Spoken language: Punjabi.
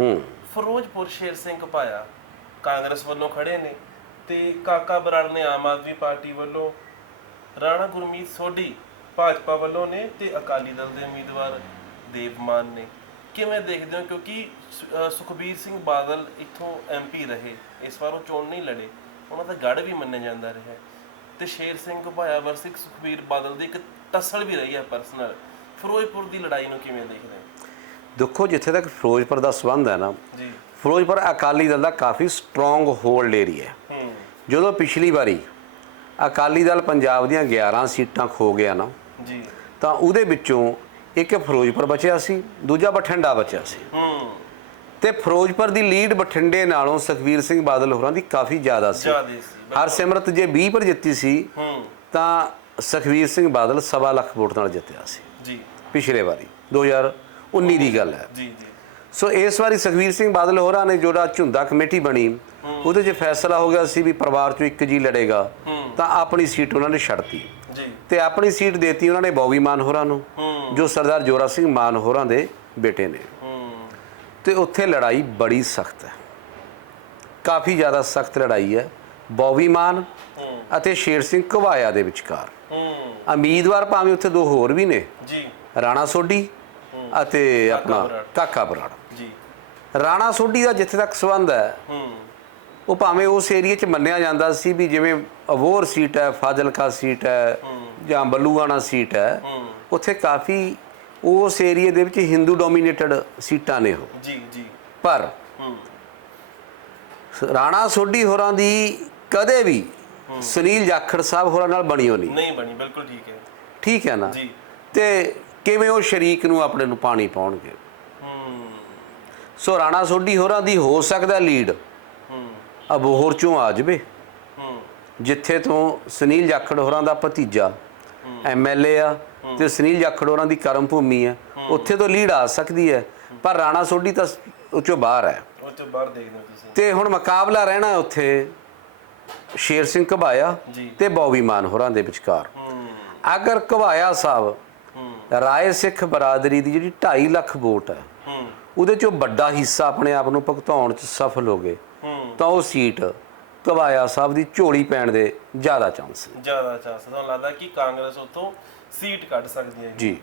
ਹੂੰ। ਫਿਰੋਜ਼ਪੁਰ ਸ਼ੇਰ ਸਿੰਘ ਪਾਇਆ ਕਾਂਗਰਸ ਵੱਲੋਂ ਖੜੇ ਨੇ ਤੇ ਕਾਕਾ ਬਰਾੜ ਨੇ ਆਮ ਆਦਮੀ ਪਾਰਟੀ ਵੱਲੋਂ, ਰਾਣਾ ਗੁਰਮੀਤ ਸੋਢੀ ਭਾਜਪਾ ਵੱਲੋਂ ਨੇ ਤੇ ਅਕਾਲੀ ਦਲ ਦੇ ਉਮੀਦਵਾਰ ਦੇਵਮਾਨ ਨੇ। ਕਿਵੇਂ ਦੇਖਦੇ ਹੋ? ਕਿਉਂਕਿ ਸੁ- ਸੁਖਬੀਰ ਸਿੰਘ ਬਾਦਲ ਇੱਥੋਂ ਐਮਪੀ ਰਹੇ, ਇਸ ਵਾਰ ਉਹ ਚੋਣ ਨਹੀਂ ਲੜੇ, ਉਹਨਾਂ ਦਾ ਗੜ ਵੀ ਮੰਨਿਆ ਜਾਂਦਾ ਰਿਹਾ। ਤੇ ਸ਼ੇਰ ਸਿੰਘ ਭਾਇਆ ਵਰਸਿਕ ਸੁਖਬੀਰ ਬਾਦਲ ਦੀ ਇੱਕ ਟੱਸਲ ਵੀ ਰਹੀ ਹੈ ਪਰਸਨਲ। ਫਿਰੋਜ਼ਪੁਰ ਦੀ ਲੜਾਈ ਨੂੰ ਕਿਵੇਂ ਦੇਖਦੇ ਹੋ? ਦੇਖੋ ਜਿੱਥੇ ਤੱਕ ਫਿਰੋਜ਼ਪੁਰ ਦਾ ਸਬੰਧ ਹੈ ਨਾ ਜੀ। ਫਿਰੋਜ਼ਪੁਰ ਅਕਾਲੀ ਦਲ ਦਾ ਕਾਫੀ ਸਟਰੋਂਗ ਹੋਲਡ ਏਰੀਆ ਹੈ। ਹੂੰ। ਜਦੋਂ ਪਿਛਲੀ ਵਾਰੀ ਅਕਾਲੀ ਦਲ ਪੰਜਾਬ ਦੀਆਂ 11 ਸੀਟਾਂ ਖੋ ਗਿਆ ਨਾ ਜੀ। ਤਾਂ ਉਹਦੇ ਵਿੱਚੋਂ ਇੱਕ ਫਿਰੋਜ਼ਪੁਰ ਬਚਿਆ ਸੀ ਦੂਜਾ ਬਠਿੰਡਾ ਬਚਿਆ ਸੀ। ਹੂੰ। ਤੇ ਫਿਰੋਜ਼ਪੁਰ ਦੀ ਲੀਡ ਬਠਿੰਡੇ ਨਾਲੋਂ ਸੁਖਬੀਰ ਸਿੰਘ ਬਾਦਲ ਹੋਰਾਂ ਦੀ ਕਾਫੀ ਜ਼ਿਆਦਾ ਸੀ। ਜਿਆਦੇ ਸੀ ਹਰਸਿਮਰਤ ਜੇ 20 ਪਰ ਜਿੱਤੀ ਸੀ ਹੂੰ। ਤਾਂ ਸੁਖਬੀਰ ਸਿੰਘ ਬਾਦਲ ਸਵਾ ਲੱਖ ਵੋਟ ਨਾਲ ਜਿੱਤਿਆ ਸੀ। ਜੀ। ਪਿਛਲੇ ਵਾਰੀ 2019 ਦੀ ਗੱਲ ਹੈ। ਜੀ ਜੀ। ਸੋ ਇਸ ਵਾਰੀ ਸੁਖਬੀਰ ਸਿੰਘ ਬਾਦਲ ਹੋਰਾਂ ਨੇ ਜਿਹੜਾ ਝੁੰਦਾ ਕਮੇਟੀ ਬਣੀ ਉਹਦੇ 'ਚ ਫੈਸਲਾ ਹੋ ਗਿਆ ਸੀ ਵੀ ਪਰਿਵਾਰ 'ਚੋਂ ਇੱਕ ਜੀ ਲੜੇਗਾ ਤਾਂ ਆਪਣੀ ਸੀਟ ਉਹਨਾਂ ਨੇ ਛੱਡਤੀ ਜੀ। ਤੇ ਆਪਣੀ ਸੀਟ ਦੇਤੀ ਉਹਨਾਂ ਨੇ ਬੌਬੀ ਮਾਨ ਹੋਰਾਂ ਨੂੰ ਜੋ ਸਰਦਾਰ ਜੋਰਾ ਸਿੰਘ ਮਾਨ ਹੋਰਾਂ ਦੇ ਬੇਟੇ ਨੇ। ਤੇ ਉੱਥੇ ਲੜਾਈ ਬੜੀ ਸਖਤ ਹੈ। ਕਾਫੀ ਜ਼ਿਆਦਾ ਸਖਤ ਲੜਾਈ ਹੈ ਬੌਬੀ ਮਾਨ ਅਤੇ ਸ਼ੇਰ ਸਿੰਘ ਘਵਾਇਆ ਦੇ ਵਿਚਕਾਰ। ਹੂੰ। ਉਮੀਦਵਾਰ ਭਾਵੇਂ ਉੱਥੇ ਦੋ ਹੋਰ ਵੀ ਨੇ ਜੀ। ਰਾਣਾ ਸੋਢੀ ਅਤੇ ਆਪਣਾ। ਕਾਕਾ ਬਰਾੜ। ਜੀ। ਰਾਣਾ ਸੋਢੀ ਦਾ ਜਿੱਥੇ ਤੱਕ ਸਬੰਧ ਹੈ ਹੂੰ। ਉਹ ਭਾਵੇਂ ਉਸ ਏਰੀਏ 'ਚ ਮੰਨਿਆ ਜਾਂਦਾ ਸੀ ਵੀ ਜਿਵੇਂ ਅਬੋਰ ਸੀਟ ਹੈ ਫਾਜ਼ਿਲਕਾ ਸੀਟ ਹੈ ਜਾਂ ਬੱਲੂਆਣਾ ਸੀਟ ਹੈ ਉੱਥੇ ਕਾਫੀ ਉਸ ਏਰੀਏ ਦੇ ਵਿੱਚ ਹਿੰਦੂ ਡੋਮੀਨੇਟਡ ਸੀਟਾਂ ਨੇ ਉਹ। ਜੀ ਜੀ। ਪਰ ਹੂੰ। ਰਾਣਾ ਸੋਢੀ ਹੋਰਾਂ ਦੀ ਕਦੇ ਵੀ ਸੁਨੀਲ ਜਾਖੜ ਸਾਹਿਬ ਹੋਰਾਂ ਨਾਲ ਬਣੀ ਹੋਣੀ ਨਹੀਂ ਬਣੀ ਬਿਲਕੁਲ ਠੀਕ ਹੈ। ਠੀਕ ਹੈ ਨਾ? ਜੀ। ਤੇ ਕਿਵੇਂ ਉਹ ਸ਼ਰੀਕ ਨੂੰ ਆਪਣੇ ਨੂੰ ਪਾਣੀ ਪਾਉਣਗੇ? ਹੂੰ ਸੋ ਰਾਣਾ ਸੋਢੀ ਹੋਰਾਂ ਦੀ ਹੋ ਸਕਦਾ ਲੀਡ। ਹੂੰ ਅਬੋਹਰ ਚੋਂ ਆ ਜਾਵੇ। ਹੂੰ ਜਿੱਥੇ ਤੋਂ ਸੁਨੀਲ ਜਾਖੜ ਹੋਰਾਂ ਦਾ ਭਤੀਜਾ ਐਮਐਲਏ ਆ ਤੇ ਸੁਨੀਲ ਜਾਖੜ ਹੋਰਾਂ ਦੀ ਕਰਮ ਭੂਮੀ ਹੈ ਉੱਥੇ ਤੋਂ ਲੀਡ ਆ ਸਕਦੀ ਹੈ। ਪਰ ਰਾਣਾ ਸੋਢੀ ਤਾਂ ਉਹ ਚੋਂ ਬਾਹਰ ਹੈ। ਤੋਂ ਬਾਹਰ ਦੇਖਦੇ ਤੁਸੀਂ। ਤੇ ਹੁਣ ਮੁਕਾਬਲਾ ਰਹਿਣਾ ਉੱਥੇ ਸ਼ੇਰ ਸਿੰਘ ਘਬਾਇਆ। ਤੇ ਬੌਬੀ ਮਾਨ ਹੋਰਾਂ ਦੇ ਵਿਚਕਾਰ। ਅਗਰ ਘਬਾਇਆ ਸਾਹਿਬ ਰਾਏ ਸਿੱਖ ਬਰਾਦਰੀ ਦੀ ਜਿਹੜੀ 2.5 ਲੱਖ ਵੋਟ ਹੈ ਹੂੰ। ਉਹਦੇ ਚੋਂ ਵੱਡਾ ਹਿੱਸਾ ਆਪਣੇ ਆਪ ਨੂੰ ਭੁਗਤਾਉਣ 'ਚ ਸਫਲ ਹੋ ਗਏ। ਹੂੰ। ਤਾਂ ਉਹ ਸੀਟ ਘਬਾਇਆ ਸਾਹਿਬ ਦੀ ਝੋਲੀ ਪੈਣ ਦੇ ਜ਼ਿਆਦਾ ਚਾਂਸ ਨੇ। ਜ਼ਿਆਦਾ ਚਾਂਸ ਤੁਹਾਨੂੰ ਲੱਗਦਾ ਕਿ ਕਾਂਗਰਸ ਉਤੋਂ ਸੀਟ ਕੱਢ ਸਕਦੀ ਹੈ? ਜੀ।